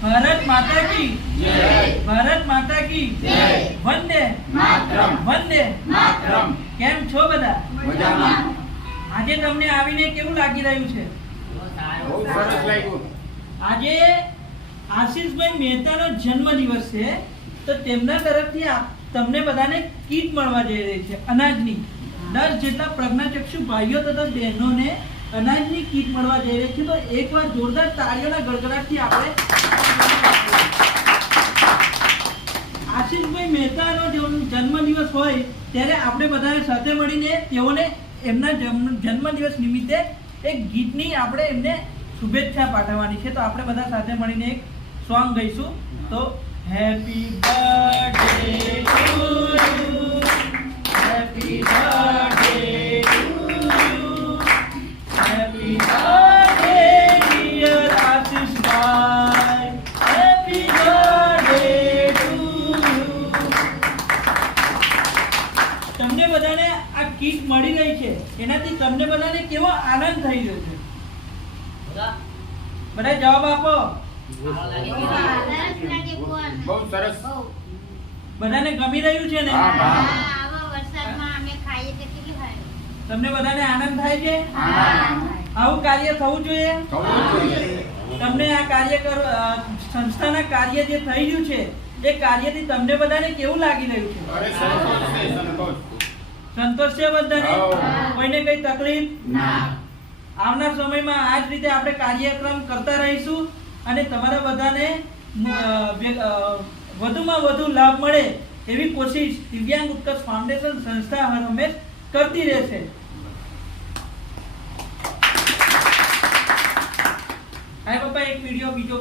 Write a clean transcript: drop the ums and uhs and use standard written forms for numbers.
ભારત માતા કી જય, ભારત માતા કી જય, વંદે માતરમ, વંદે માતરમ। કેમ છો બધા? મજામાં। આજે તમને આવીને કેવું લાગી રહ્યું છે? બહુ સરસ લાગ્યું। આજે આશીષભાઈ મહેતાનો જન્મદિવસ છે, તો તેમના તરફથી તમને બધાને કીટ મળવા જઈ રહી છે અનાજની। 10 જેટલા પ્રજ્ઞાચક્ષુ ભાઈઓ તથા બહેનોને અનાજની કીટ મળવા જઈ રહી છે, તો એકવાર જોરદાર તાળીઓના ગડગડાટથી આપણે આશીષભાઈ મહેતાનો જન્મદિવસ હોય ત્યારે આપણે બધા સાથે મળીને તેઓને એમના જન્મદિવસ નિમિત્તે એક ગીતની આપણે એમને શુભેચ્છા પાઠવવાની છે। તો આપણે બધા સાથે મળીને એક સોંગ ગાઈશું। તો happy birthday to you, happy birthday to you, happy birthday dear આશીષભાઈ, હેપી બર્થડે ટુ યુ। તમને બધાને આ કીટ મળી રહી છે, એનાથી તમને બધાને કેવો આનંદ થઈ રહ્યો છે? બધા જવાબ આપો। બહુ સરસ। બધાને ગમી રહ્યું છે ને? તમને બધાને આનંદ થાય છે? આવું કાર્ય થવું જોઈએ। તમને આ કાર્ય સંસ્થાના કાર્ય જે થઈ રહ્યું છે એ કાર્યથી તમને બધાને કેવું લાગી રહ્યું છે? સંતોષ છે બધાને? કોઈને કઈ તકલીફ? આવનાર સમયમાં આ જ રીતે આપણે કાર્યક્રમ કરતા રહીશું અને તમારા બધાને વધુમાં વધુ લાભ મળે એવી કોશિશ દિવ્યાંગ ઉત્કર્ષ ફાઉન્ડેશન સંસ્થા હર હંમેશ કરતી રહેશે। હાય પપ્પા, એક વિડિયો બીજો